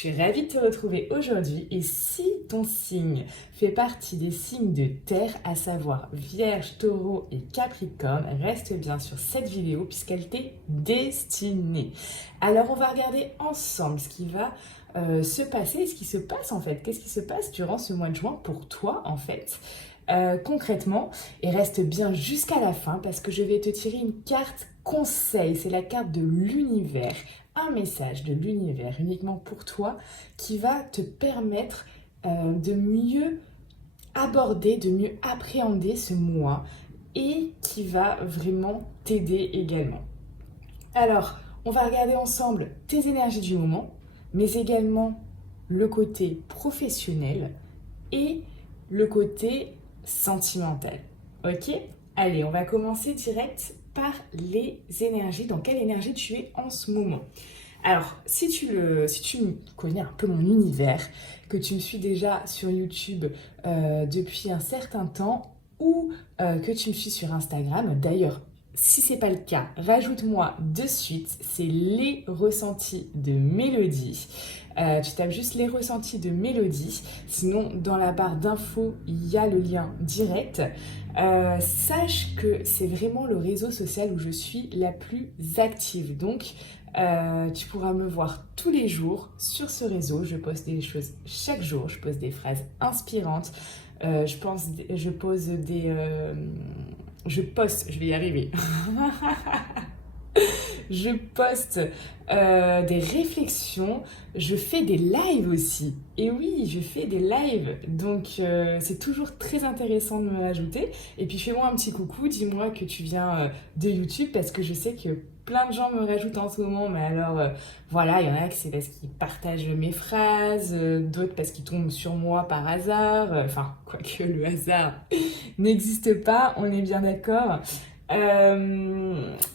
suis ravie de te retrouver aujourd'hui et si ton signe fait partie des signes de terre, à savoir Vierge, Taureau et Capricorne, reste bien sur cette vidéo puisqu'elle t'est destinée. Alors on va regarder ensemble ce qui va se passer, ce qui se passe en fait. Qu'est-ce qui se passe durant ce mois de juin pour toi en fait concrètement, et reste bien jusqu'à la fin parce que je vais te tirer une carte conseil, c'est la carte de l'univers, un message de l'univers uniquement pour toi qui va te permettre de mieux aborder, de mieux appréhender ce mois et qui va vraiment t'aider également. Alors, on va regarder ensemble tes énergies du moment, mais également le côté professionnel et le côté sentimental. Ok? Allez, on va commencer direct par les énergies. Dans quelle énergie tu es en ce moment? Alors, si tu connais un peu mon univers, que tu me suis déjà sur YouTube depuis un certain temps ou que tu me suis sur Instagram, d'ailleurs, si c'est pas le cas, rajoute-moi de suite, c'est les ressentis de Mélodie. Tu tapes juste les ressentis de Mélodie. Sinon, dans la barre d'infos, il y a le lien direct. Sache que c'est vraiment le réseau social où je suis la plus active. Donc, tu pourras me voir tous les jours sur ce réseau. Je poste des choses chaque jour. Je poste des phrases inspirantes. Je vais y arriver. Je poste des réflexions, je fais des lives aussi. Et oui, je fais des lives, donc c'est toujours très intéressant de me rajouter. Et puis fais-moi un petit coucou, dis-moi que tu viens de YouTube parce que je sais que plein de gens me rajoutent en ce moment, mais alors voilà, il y en a que c'est parce qu'ils partagent mes phrases, d'autres parce qu'ils tombent sur moi par hasard, enfin, quoique le hasard n'existe pas, on est bien d'accord.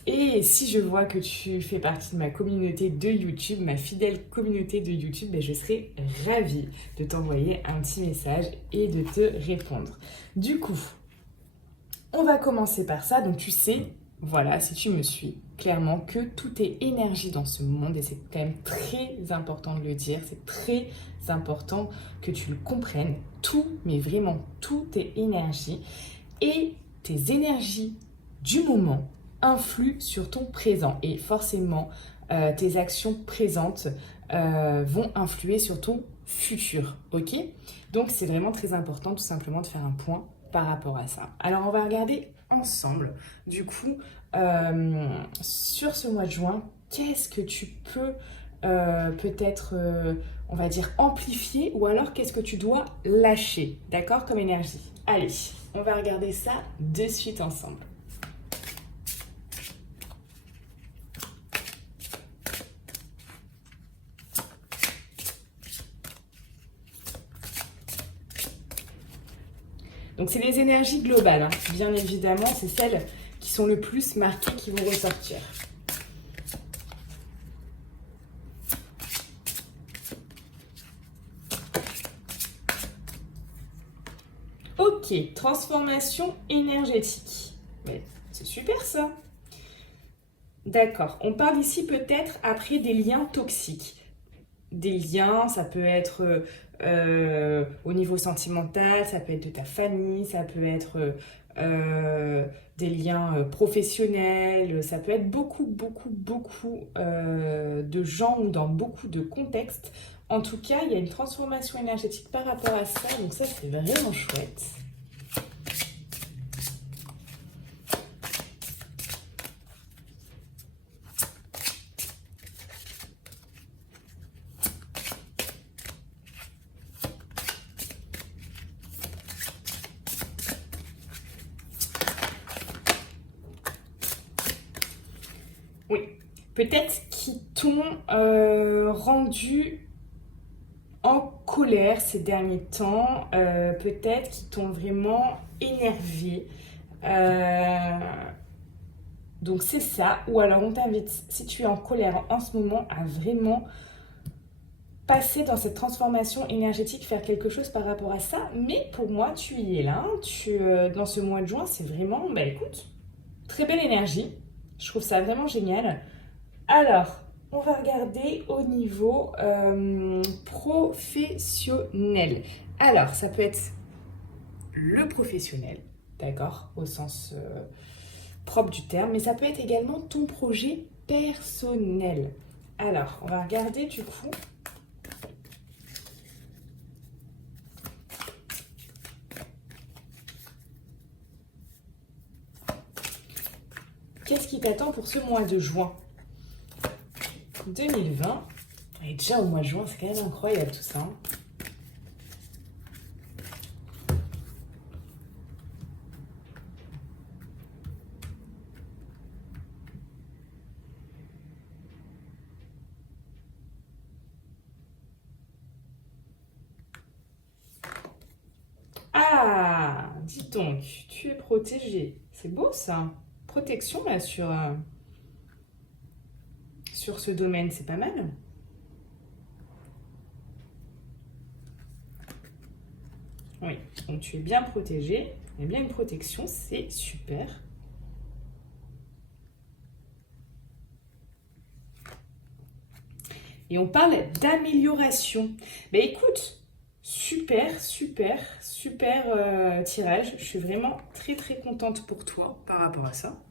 Et si je vois que tu fais partie de ma communauté de YouTube, ma fidèle communauté de YouTube, ben je serai ravie de t'envoyer un petit message et de te répondre. Du coup, on va commencer par ça. Donc tu sais, voilà, si tu me suis, clairement que tout est énergie dans ce monde et c'est quand même très important de le dire, c'est très important que tu le comprennes. Tout, mais vraiment tout est énergie et tes énergies du moment influent sur ton présent et forcément tes actions présentes vont influer sur ton futur, ok? Donc c'est vraiment très important tout simplement de faire un point par rapport à ça. Alors on va regarder ensemble du coup sur ce mois de juin, qu'est-ce que tu peux peut-être on va dire amplifier ou alors qu'est-ce que tu dois lâcher, d'accord, comme énergie. Allez, on va regarder ça de suite ensemble. Donc c'est les énergies globales, hein. Bien évidemment, c'est celles qui sont le plus marquées qui vont ressortir. Ok, transformation énergétique. Mais c'est super ça. D'accord, on parle ici peut-être après des liens toxiques. Des liens, ça peut être au niveau sentimental, ça peut être de ta famille, ça peut être des liens professionnels, ça peut être beaucoup de gens ou dans beaucoup de contextes. En tout cas, il y a une transformation énergétique par rapport à ça, donc ça c'est vraiment chouette. Oui, peut-être qui t'ont rendu en colère ces derniers temps, peut-être qui t'ont vraiment énervé. Donc c'est ça, ou alors on t'invite, si tu es en colère en ce moment, à vraiment passer dans cette transformation énergétique, faire quelque chose par rapport à ça. Mais pour moi, tu y es là, dans ce mois de juin, c'est vraiment, bah écoute, très belle énergie. Je trouve ça vraiment génial. Alors, on va regarder au niveau professionnel. Alors, ça peut être le professionnel, d'accord, au sens propre du terme, mais ça peut être également ton projet personnel. Alors, on va regarder du coup. Qu'est-ce qui t'attend pour ce mois de juin 2020? Et déjà au mois de juin, c'est quand même incroyable tout ça. Ah, dis donc, tu es protégé. C'est beau ça. Protection là sur ce domaine, c'est pas mal. Oui, donc tu es bien protégé. Il y a bien une protection, c'est super. Et on parle d'amélioration. Ben écoute, super, super, super tirage. Je suis vraiment très très contente pour toi par rapport à ça.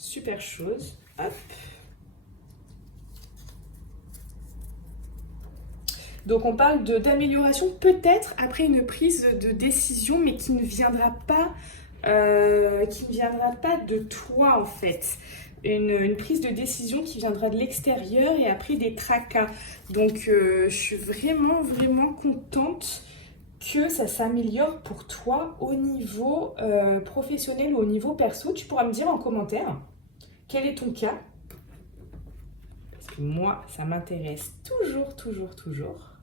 Super chose. Hop. Donc on parle d'amélioration peut-être après une prise de décision, mais qui ne viendra pas de toi en fait. Une prise de décision qui viendra de l'extérieur et après des tracas. Donc je suis vraiment vraiment contente que ça s'améliore pour toi au niveau professionnel ou au niveau perso. Tu pourras me dire en commentaire quel est ton cas. Parce que moi, ça m'intéresse toujours, toujours, toujours.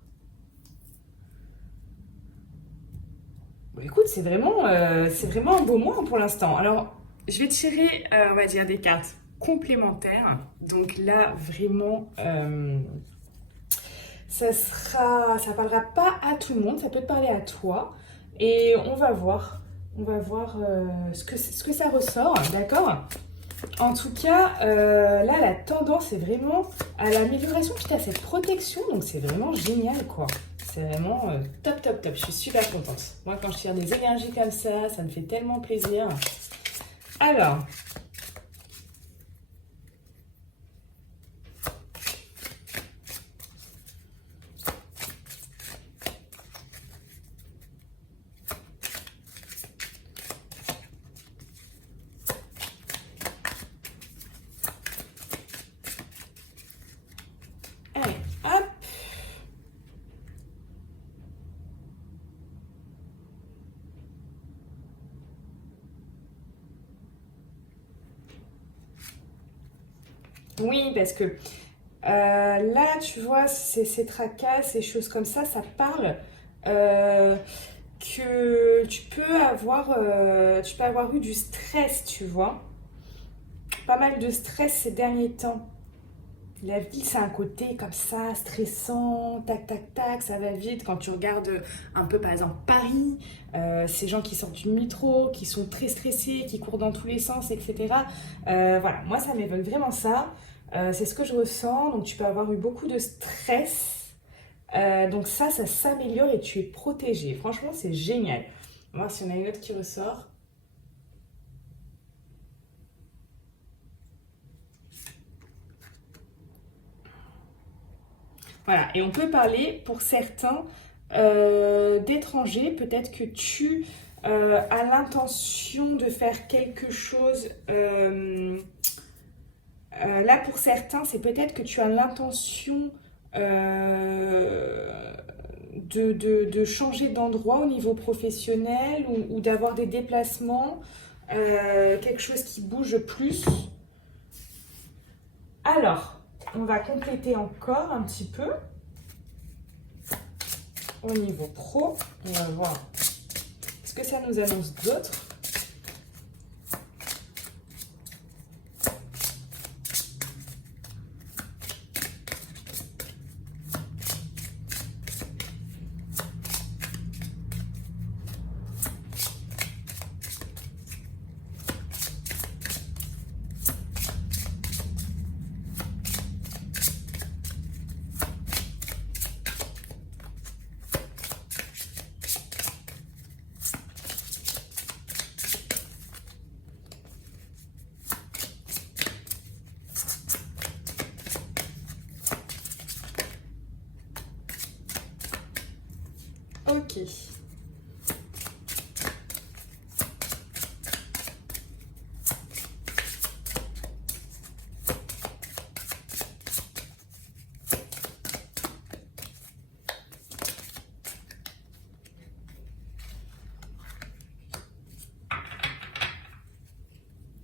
Bon, écoute, c'est vraiment un beau mois pour l'instant. Alors, je vais tirer, on va dire, des cartes complémentaires. Donc là, vraiment, ça parlera pas à tout le monde, ça peut te parler à toi. Et on va voir ce que ça ressort, d'accord? En tout cas, là, la tendance est vraiment à l'amélioration, puis à cette protection, donc c'est vraiment génial, quoi. C'est vraiment top, top, top. Je suis super contente. Moi, quand je tire des énergies comme ça me fait tellement plaisir. Alors, allez, hop. Oui, parce que là, tu vois, ces tracas, ces choses comme ça parle que tu peux avoir eu du stress, tu vois. Pas mal de stress ces derniers temps. La vie, c'est un côté comme ça, stressant, tac, tac, tac, ça va vite. Quand tu regardes un peu, par exemple, Paris, ces gens qui sortent du métro, qui sont très stressés, qui courent dans tous les sens, etc. Voilà, moi, ça m'évoque vraiment ça. C'est ce que je ressens. Donc, tu peux avoir eu beaucoup de stress. Donc, ça s'améliore et tu es protégé. Franchement, c'est génial. On va voir si on a une autre qui ressort. Voilà, et on peut parler pour certains d'étrangers. Peut-être que tu as l'intention de faire quelque chose. Là, pour certains, c'est peut-être que tu as l'intention de changer d'endroit au niveau professionnel ou d'avoir des déplacements, quelque chose qui bouge plus. Alors, on va compléter encore un petit peu au niveau pro. On va voir ce que ça nous annonce d'autre. Ok.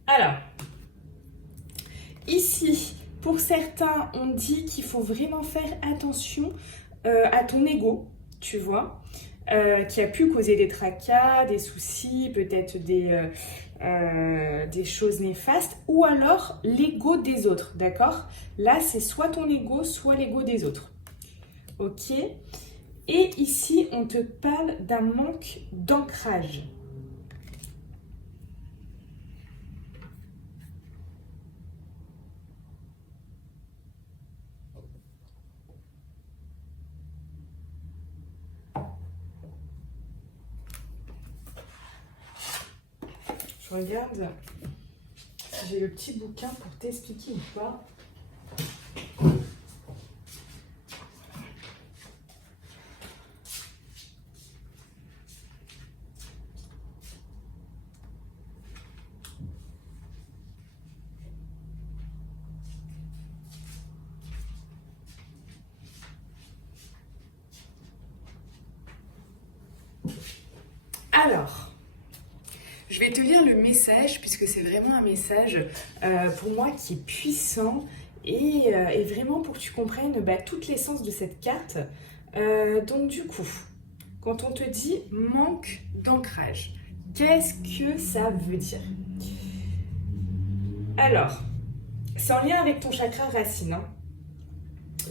Alors, ici, pour certains, on dit qu'il faut vraiment faire attention à ton ego, tu vois, qui a pu causer des tracas, des soucis, peut-être des choses néfastes, ou alors l'ego des autres, d'accord? Là, c'est soit ton ego, soit l'ego des autres. Ok? Et ici, on te parle d'un manque d'ancrage. Je regarde si j'ai le petit bouquin pour t'expliquer ou pas. Alors, je vais te lire le message puisque c'est vraiment un message pour moi qui est puissant et vraiment pour que tu comprennes toute l'essence de cette carte. Donc du coup, quand on te dit manque d'ancrage, qu'est-ce que ça veut dire? Alors, c'est en lien avec ton chakra racine, hein.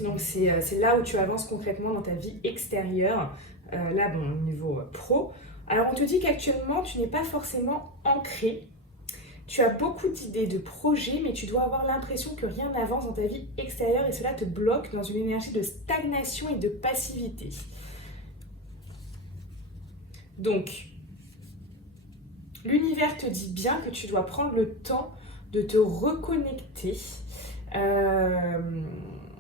Donc c'est là où tu avances concrètement dans ta vie extérieure, là bon au niveau pro. Alors on te dit qu'actuellement tu n'es pas forcément ancré, tu as beaucoup d'idées, de projets, mais tu dois avoir l'impression que rien n'avance dans ta vie extérieure et cela te bloque dans une énergie de stagnation et de passivité. Donc, l'univers te dit bien que tu dois prendre le temps de te reconnecter.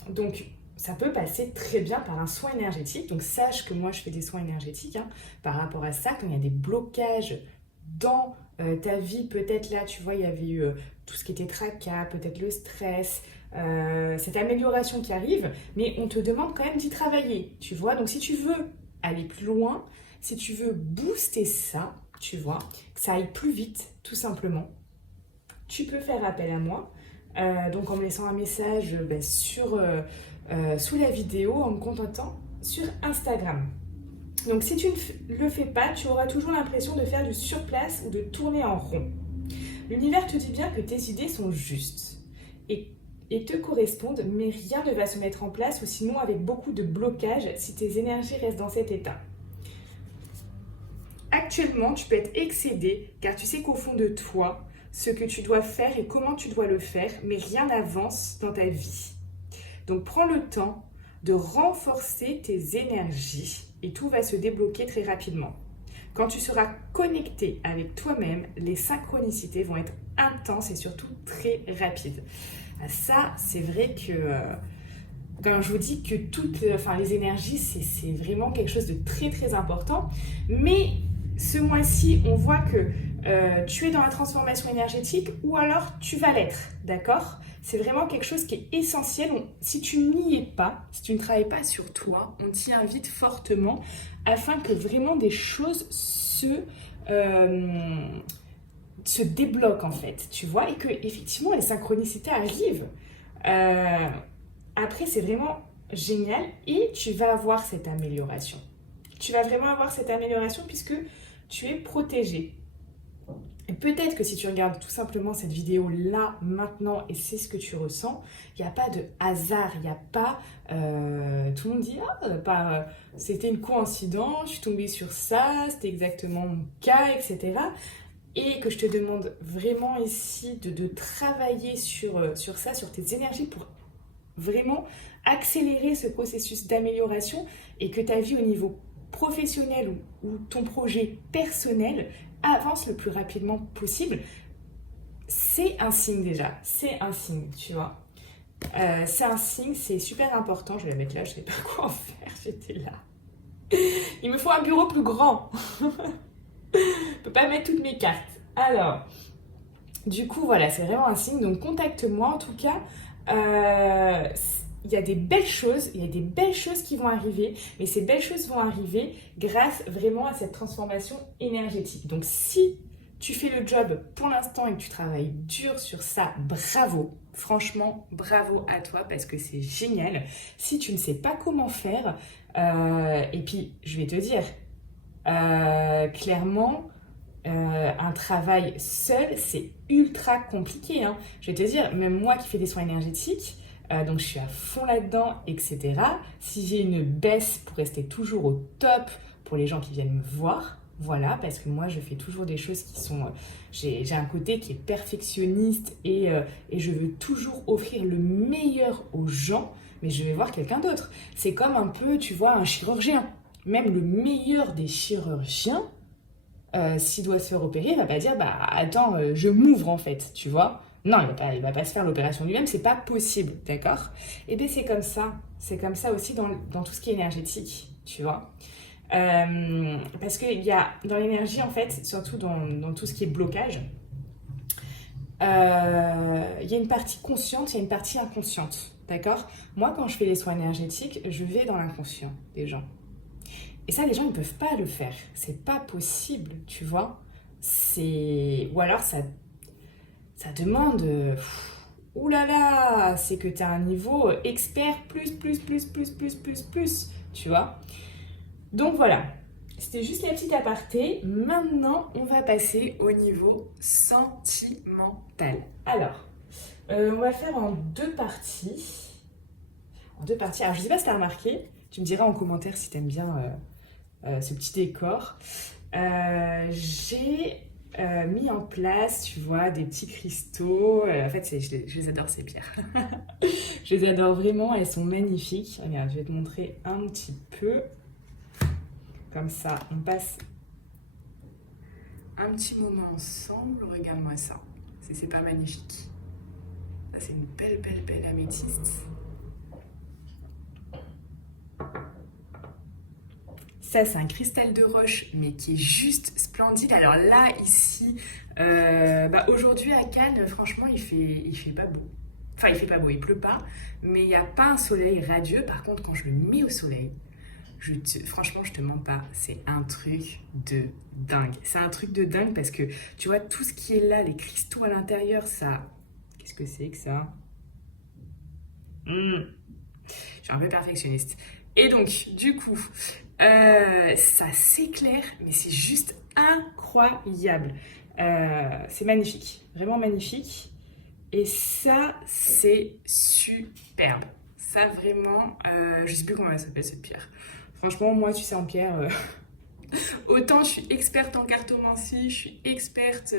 Donc, ça peut passer très bien par un soin énergétique. Donc, sache que moi, je fais des soins énergétiques par rapport à ça. Quand il y a des blocages dans ta vie, peut-être là, tu vois, il y avait eu tout ce qui était tracas, peut-être le stress, cette amélioration qui arrive, mais on te demande quand même d'y travailler, tu vois. Donc, si tu veux aller plus loin, si tu veux booster ça, tu vois, que ça aille plus vite, tout simplement, tu peux faire appel à moi. Donc en me laissant un message sous la vidéo, en me contactant sur Instagram. Donc si tu ne le fais pas, tu auras toujours l'impression de faire du surplace ou de tourner en rond. L'univers te dit bien que tes idées sont justes et te correspondent, mais rien ne va se mettre en place ou sinon avec beaucoup de blocage si tes énergies restent dans cet état. Actuellement, tu peux être excédé car tu sais qu'au fond de toi, ce que tu dois faire et comment tu dois le faire, mais rien n'avance dans ta vie. Donc prends le temps de renforcer tes énergies et tout va se débloquer très rapidement. Quand tu seras connecté avec toi-même, les synchronicités vont être intenses et surtout très rapides. Ça, c'est vrai que quand je vous dis que les énergies, c'est vraiment quelque chose de très très important. Mais ce mois-ci, on voit que tu es dans la transformation énergétique ou alors tu vas l'être, d'accord? C'est vraiment quelque chose qui est essentiel. Si tu n'y es pas, si tu ne travailles pas sur toi, on t'y invite fortement afin que vraiment des choses se débloquent en fait, tu vois, et que effectivement les synchronicités arrivent. Après, c'est vraiment génial et tu vas avoir cette amélioration. Tu vas vraiment avoir cette amélioration puisque tu es protégé. Et peut-être que si tu regardes tout simplement cette vidéo là, maintenant, et c'est ce que tu ressens, il n'y a pas de hasard, il n'y a pas... tout le monde dit, c'était une coïncidence, je suis tombée sur ça, c'était exactement mon cas, etc. Et que je te demande vraiment ici de travailler sur ça, sur tes énergies pour vraiment accélérer ce processus d'amélioration et que ta vie au niveau professionnel ou ton projet personnel avance le plus rapidement possible. C'est un signe déjà, c'est un signe, tu vois. C'est un signe, c'est super important. Je vais la mettre là, je ne sais pas quoi en faire, j'étais là. Il me faut un bureau plus grand. Je peux pas mettre toutes mes cartes. Alors, du coup, voilà, c'est vraiment un signe. Donc, contacte-moi en tout cas. Euh, il y a des belles choses, il y a des belles choses qui vont arriver, mais ces belles choses vont arriver grâce vraiment à cette transformation énergétique. Donc, si tu fais le job pour l'instant et que tu travailles dur sur ça, bravo. Franchement, bravo à toi parce que c'est génial. Si tu ne sais pas comment faire, et puis je vais te dire, clairement, un travail seul, c'est ultra compliqué, hein. Je vais te dire, même moi qui fais des soins énergétiques, donc je suis à fond là-dedans, etc. Si j'ai une baisse pour rester toujours au top pour les gens qui viennent me voir, voilà, parce que moi je fais toujours des choses qui sont... j'ai un côté qui est perfectionniste et je veux toujours offrir le meilleur aux gens, mais je vais voir quelqu'un d'autre. C'est comme un peu, tu vois, un chirurgien. Même le meilleur des chirurgiens, s'il doit se faire opérer, il va pas dire bah attends, je m'ouvre en fait, tu vois. Non, il va pas se faire l'opération lui-même, c'est pas possible, d'accord? Et bien c'est comme ça aussi dans tout ce qui est énergétique, tu vois. Parce qu'il y a dans l'énergie en fait, surtout dans tout ce qui est blocage, il y a une partie consciente, il y a une partie inconsciente, d'accord? Moi quand je fais les soins énergétiques, je vais dans l'inconscient des gens. Et ça, les gens, ils peuvent pas le faire. C'est pas possible, tu vois. Ou alors, ça demande... ouh là là, c'est que tu as un niveau expert plus, tu vois. Donc voilà, c'était juste la petite aparté. Maintenant, on va passer au niveau sentimental. Alors, on va faire en deux parties. En deux parties. Alors, je sais pas si tu as remarqué, tu me diras en commentaire si tu aimes bien ce petit décor. J'ai mis en place, tu vois, des petits cristaux. En fait, je les adore, ces pierres. Je les adore vraiment, elles sont magnifiques. Regarde, je vais te montrer un petit peu. Comme ça, on passe un petit moment ensemble. Regarde-moi ça. C'est pas magnifique. Ça, c'est une belle améthyste. Ça, c'est un cristal de roche, mais qui est juste splendide. Alors là, ici, aujourd'hui à Cannes, franchement, il fait pas beau. Enfin, il fait pas beau, il pleut pas, mais il n'y a pas un soleil radieux. Par contre, quand je le mets au soleil, franchement, je te mens pas, c'est un truc de dingue. C'est un truc de dingue parce que, tu vois, tout ce qui est là, les cristaux à l'intérieur, ça... Qu'est-ce que c'est que ça? Je suis un peu perfectionniste. Et donc, du coup, ça s'éclaire, mais c'est juste incroyable. C'est magnifique, vraiment magnifique. Et ça, c'est superbe. Ça, vraiment, je sais plus comment elle s'appelle cette pierre. Franchement, moi, tu sais, en pierre, autant je suis experte en cartomancie, je suis experte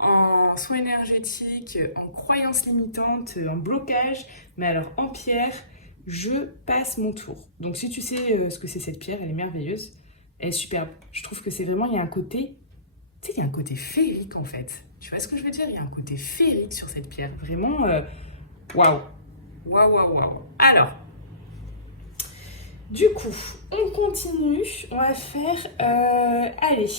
en soins énergétiques, en croyances limitantes, en blocage, mais alors en pierre, je passe mon tour. Donc si tu sais ce que c'est cette pierre, elle est merveilleuse, elle est superbe. Je trouve que c'est vraiment, il y a un côté, tu sais, il y a un côté féerique en fait. Tu vois ce que je veux dire? Il y a un côté féerique sur cette pierre. Vraiment, waouh. Waouh. Alors, du coup, on continue. On va faire, allez,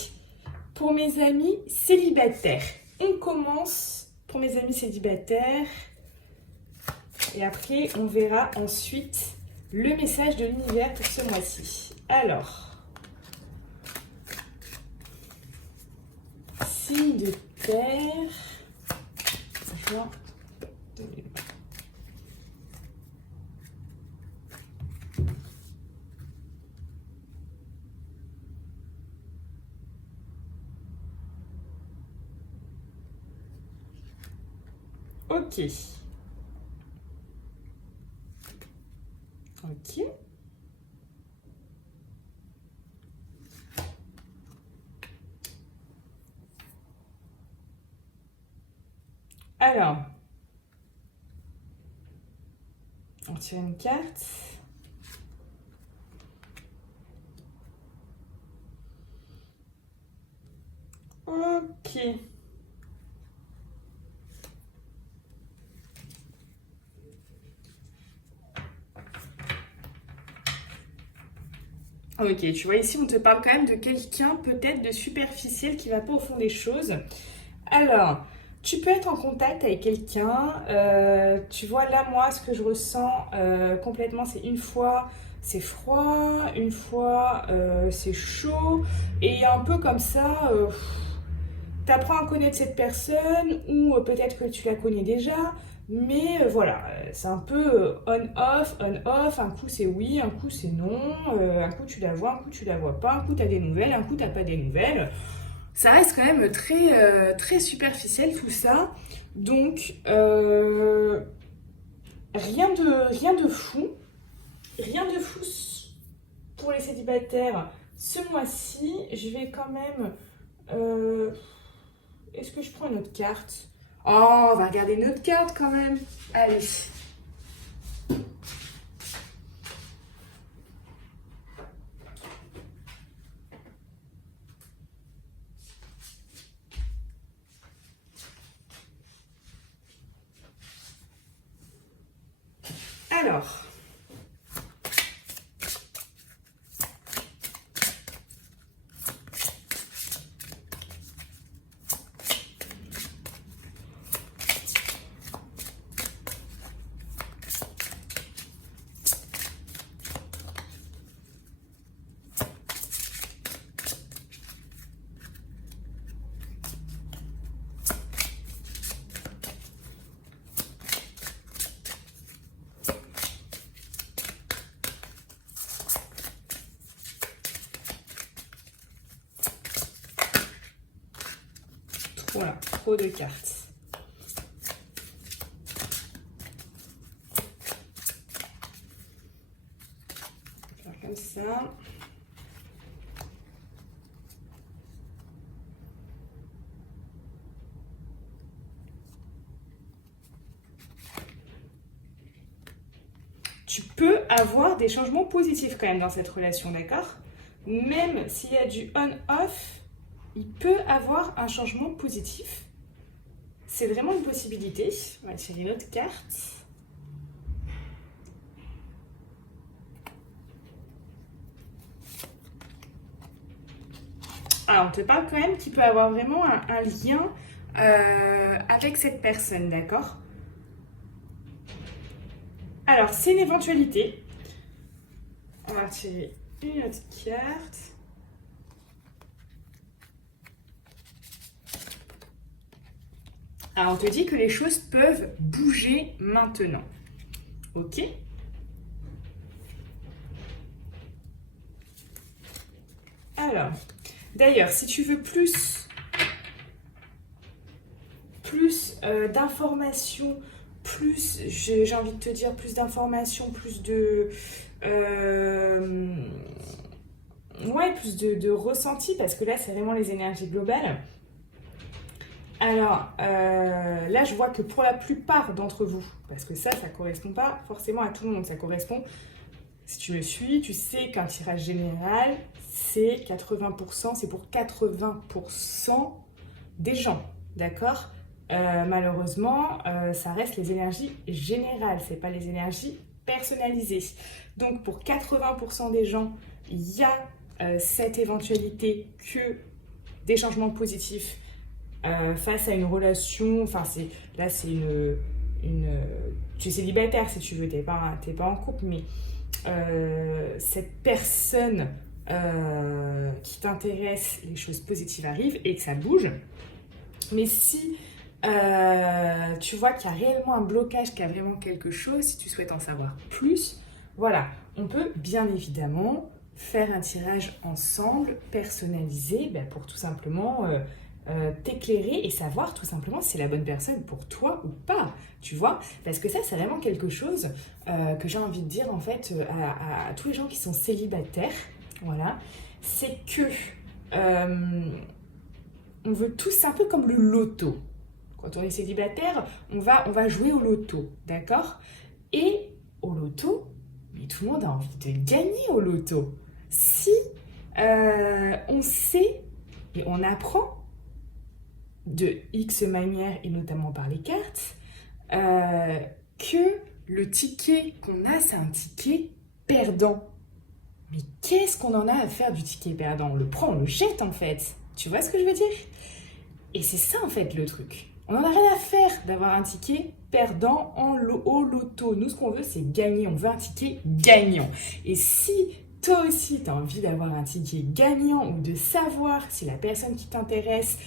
pour mes amis célibataires. On commence pour mes amis célibataires. Et après, on verra ensuite le message de l'univers pour ce mois-ci. Alors, signe de terre. Rien de mieux. Ok. Ok. Alors, on tire une carte. Ok. Ok, tu vois, ici, on te parle quand même de quelqu'un peut-être de superficiel qui va pas au fond des choses. Alors, tu peux être en contact avec quelqu'un. Tu vois, là, moi, ce que je ressens complètement, c'est une fois, c'est froid, une fois, c'est chaud. Et un peu comme ça, t'apprends à connaître cette personne ou peut-être que tu la connais déjà. Mais voilà, c'est un peu on-off, on-off. Un coup c'est oui, un coup c'est non. Un coup tu la vois, un coup tu la vois pas. Un coup t'as des nouvelles, un coup t'as pas des nouvelles. Ça reste quand même très, très superficiel tout ça. Donc, rien de fou. Rien de fou pour les célibataires ce mois-ci. Je vais quand même. euh, Est-ce que je prends une autre carte? Oh, on va regarder une autre carte quand même. Allez. Alors, voilà, trop de cartes. On va faire comme ça. Tu peux avoir des changements positifs quand même dans cette relation, d'accord? Même s'il y a du on-off, il peut avoir un changement positif. C'est vraiment une possibilité. On va tirer une autre carte. Alors, on te parle quand même qu'il peut avoir vraiment un lien avec cette personne, d'accord? Alors, c'est une éventualité. On va tirer une autre carte. Alors, on te dit que les choses peuvent bouger maintenant. Ok? Alors, d'ailleurs, si tu veux plus d'informations, j'ai envie de te dire, plus d'informations, plus de... euh, ouais, plus de ressenti, parce que là, c'est vraiment les énergies globales. Alors, là, je vois que pour la plupart d'entre vous, parce que ça correspond pas forcément à tout le monde, ça correspond, si tu me suis, tu sais qu'un tirage général, c'est 80%, c'est pour 80% des gens, d'accord? Malheureusement, ça reste les énergies générales, c'est pas les énergies personnalisées. Donc, pour 80% des gens, il y a cette éventualité que des changements positifs face à une relation, enfin là c'est une tu es célibataire si tu veux, t'es pas en couple, mais cette personne qui t'intéresse, les choses positives arrivent et que ça bouge. Mais si tu vois qu'il y a réellement un blocage, qu'il y a vraiment quelque chose, si tu souhaites en savoir plus, voilà, on peut bien évidemment faire un tirage ensemble, personnalisé, ben, pour tout simplement t'éclairer et savoir tout simplement si c'est la bonne personne pour toi ou pas, tu vois. Parce que ça, c'est vraiment quelque chose que j'ai envie de dire en fait à tous les gens qui sont célibataires, voilà, c'est que on veut tous, c'est un peu comme le loto. Quand on est célibataire, on va jouer au loto, d'accord? Et au loto, mais tout le monde a envie de gagner au loto. Si on sait et on apprend de X manière, et notamment par les cartes, que le ticket qu'on a, c'est un ticket perdant. Mais qu'est-ce qu'on en a à faire du ticket perdant? On le prend, on le jette en fait. Tu vois ce que je veux dire? Et c'est ça en fait le truc. On n'en a rien à faire d'avoir un ticket perdant au loto. Nous, ce qu'on veut, c'est gagner. On veut un ticket gagnant. Et si toi aussi, tu as envie d'avoir un ticket gagnant ou de savoir si la personne qui t'intéresse,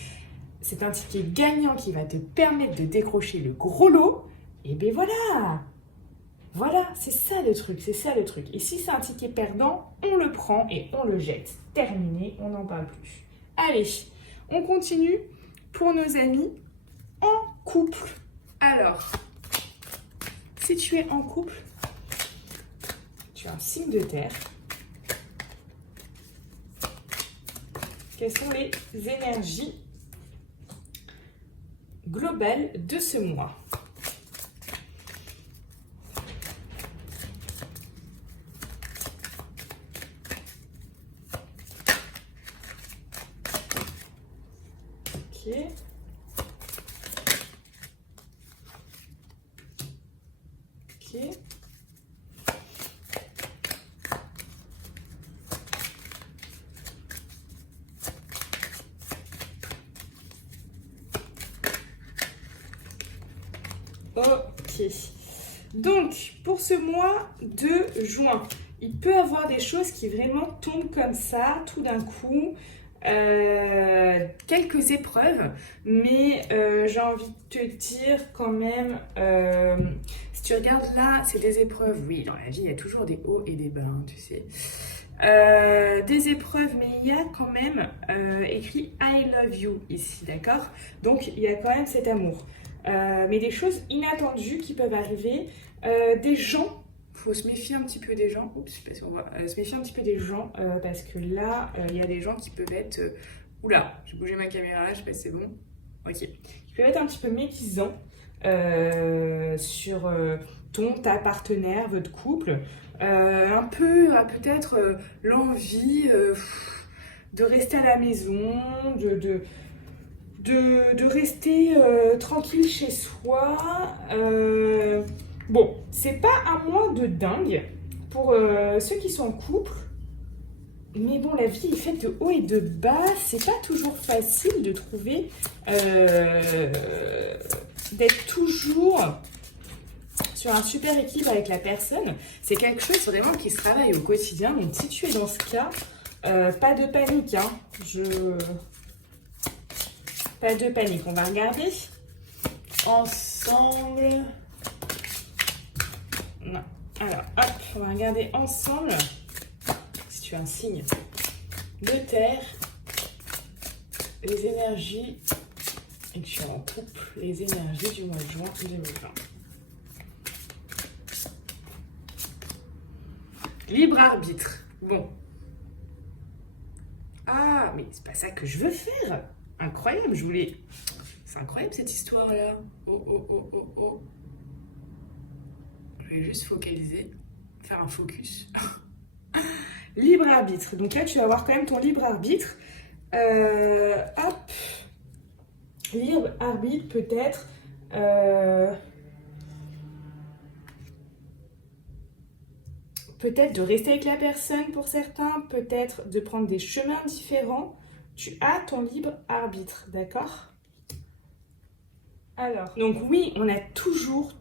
c'est un ticket gagnant qui va te permettre de décrocher le gros lot, et ben voilà! Voilà, c'est ça le truc, c'est ça le truc. Et si c'est un ticket perdant, on le prend et on le jette. Terminé, on n'en parle plus. Allez, on continue pour nos amis en couple. Alors, si tu es en couple, tu as un signe de terre. Quelles sont les énergies globales de ce mois? Ok. Ok. Ok. Donc, pour ce mois de juin, il peut y avoir des choses qui vraiment tombent comme ça, tout d'un coup. Quelques épreuves, mais j'ai envie de te dire quand même, si tu regardes là, c'est des épreuves. Oui, dans la vie, il y a toujours des hauts et des bas, hein, tu sais. Des épreuves, mais il y a quand même écrit I love you ici, d'accord? Donc il y a quand même cet amour. Mais des choses inattendues qui peuvent arriver, des gens. Faut se méfier un petit peu des gens. Oups, je sais pas si on voit. Se méfier un petit peu des gens parce que là, il y a des gens qui peuvent être. Oula, j'ai bougé ma caméra, je sais pas si c'est bon. Ok. Qui peuvent être un petit peu médisants sur ta partenaire, votre couple. Un peu, peut-être l'envie de rester à la maison, de rester tranquille chez soi. Bon, c'est pas un mois de dingue pour ceux qui sont en couple. Mais bon, la vie est faite de haut et de bas. C'est pas toujours facile de trouver, d'être toujours sur un super équilibre avec la personne. C'est quelque chose vraiment qui se travaille au quotidien. Donc si tu es dans ce cas, pas de panique, hein. Pas de panique. On va regarder ensemble. Non. Alors, hop, on va regarder ensemble. Si tu as un signe de terre, les énergies, et que tu es en couple, les énergies du mois de juin 2020. Libre arbitre. Bon. Ah, mais c'est pas ça que je veux faire. Incroyable, je voulais... C'est incroyable cette histoire-là. Oh, oh, oh, oh, oh. Je vais juste focaliser, faire un focus. Libre arbitre. Donc là, tu vas avoir quand même ton libre arbitre. Hop. Libre arbitre, peut-être. Peut-être de rester avec la personne pour certains. Peut-être de prendre des chemins différents. Tu as ton libre arbitre, d'accord ? Alors, donc oui, on a toujours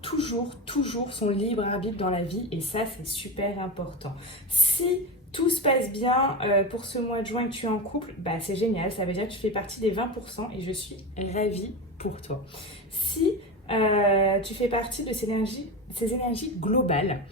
son libre arbitre dans la vie et ça, c'est super important. Si tout se passe bien pour ce mois de juin que tu es en couple, bah c'est génial, ça veut dire que tu fais partie des 20% et je suis ravie pour toi. Si tu fais partie de ces énergies globales,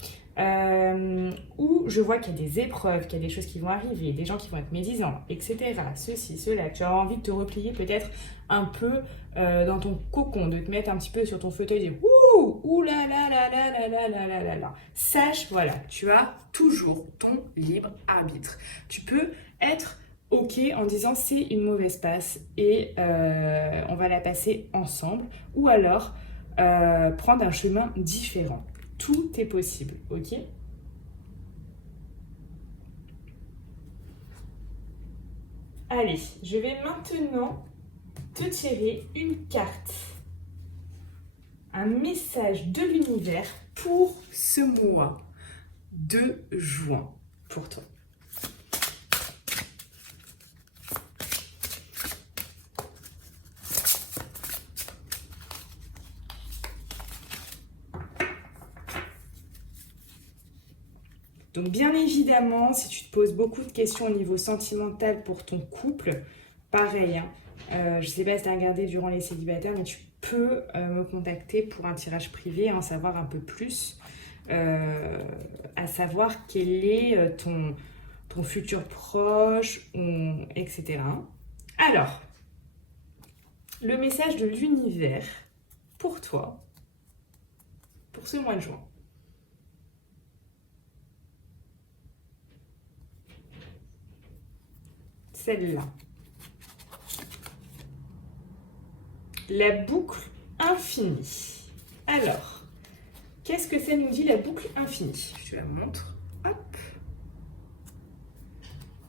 où je vois qu'il y a des épreuves, qu'il y a des choses qui vont arriver, des gens qui vont être médisants, etc. Ceci, cela, tu as envie de te replier peut-être un peu dans ton cocon, de te mettre un petit peu sur ton fauteuil et dire ouh là là là là là là là là là là. Sache, voilà, tu as toujours ton libre arbitre. Tu peux être ok en disant c'est une mauvaise passe et on va la passer ensemble, ou alors prendre un chemin différent. Tout est possible, ok ? Allez, je vais maintenant te tirer une carte. Un message de l'univers pour ce mois de juin, pour toi. Donc bien évidemment, si tu te poses beaucoup de questions au niveau sentimental pour ton couple, pareil, hein, je ne sais pas si tu as regardé durant les célibataires, mais tu peux me contacter pour un tirage privé, en savoir un peu plus, à savoir quel est ton futur proche, etc. Alors, le message de l'univers pour toi, pour ce mois de juin. Celle-là. La boucle infinie. Alors, qu'est-ce que ça nous dit la boucle infinie? Je te la montre. Hop.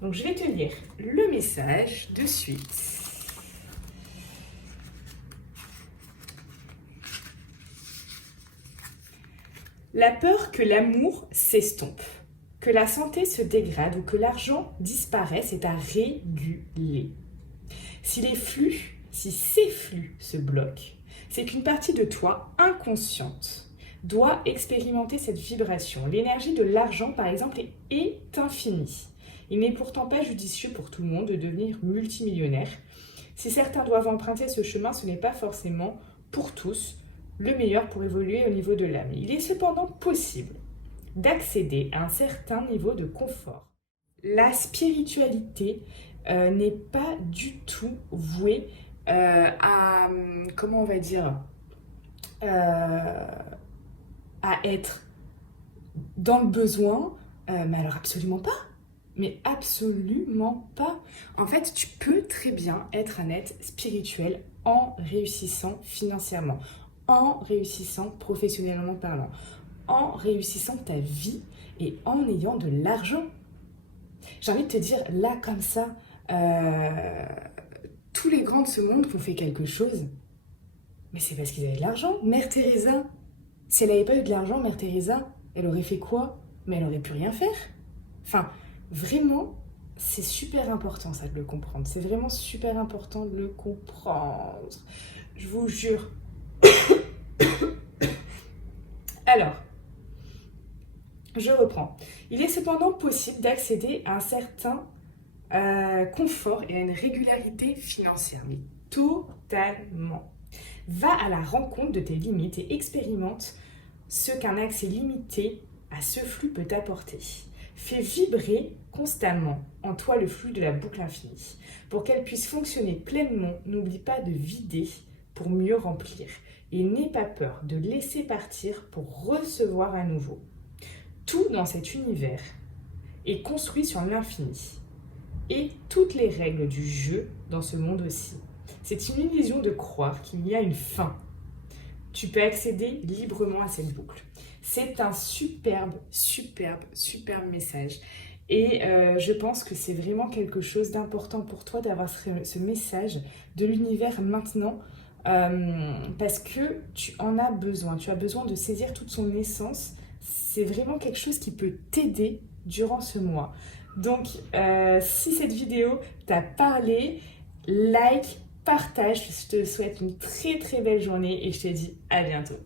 Donc, je vais te lire le message de suite. La peur que l'amour s'estompe, que la santé se dégrade ou que l'argent disparaisse est à réguler. Si ces flux se bloquent, c'est qu'une partie de toi inconsciente doit expérimenter cette vibration. L'énergie de l'argent, par exemple, est infinie. Il n'est pourtant pas judicieux pour tout le monde de devenir multimillionnaire. Si certains doivent emprunter ce chemin, ce n'est pas forcément pour tous le meilleur pour évoluer au niveau de l'âme. Il est cependant possible d'accéder à un certain niveau de confort. La spiritualité n'est pas du tout vouée à, comment on va dire, à être dans le besoin, mais alors absolument pas. Mais absolument pas. En fait, tu peux très bien être un être spirituel en réussissant financièrement, en réussissant professionnellement parlant, en réussissant ta vie et en ayant de l'argent. J'ai envie de te dire, là, comme ça, tous les grands de ce monde qui ont fait quelque chose, mais c'est parce qu'ils avaient de l'argent. Mère Teresa, si elle n'avait pas eu de l'argent, Mère Teresa, elle aurait fait quoi? Mais elle n'aurait pu rien faire. Enfin, vraiment, c'est super important ça de le comprendre. C'est vraiment super important de le comprendre. Je vous jure. Alors, je reprends. Il est cependant possible d'accéder à un certain confort et à une régularité financière, mais totalement. Va à la rencontre de tes limites et expérimente ce qu'un accès limité à ce flux peut t'apporter. Fais vibrer constamment en toi le flux de la boucle infinie. Pour qu'elle puisse fonctionner pleinement, n'oublie pas de vider pour mieux remplir. Et n'aie pas peur de laisser partir pour recevoir à nouveau. Tout dans cet univers est construit sur l'infini. Et toutes les règles du jeu dans ce monde aussi. C'est une illusion de croire qu'il y a une fin. Tu peux accéder librement à cette boucle. C'est un superbe message. Et je pense que c'est vraiment quelque chose d'important pour toi d'avoir ce message de l'univers maintenant. Parce que tu en as besoin. Tu as besoin de saisir toute son essence. C'est vraiment quelque chose qui peut t'aider durant ce mois. Donc, si cette vidéo t'a parlé, like, partage. Je te souhaite une très belle journée et je te dis à bientôt.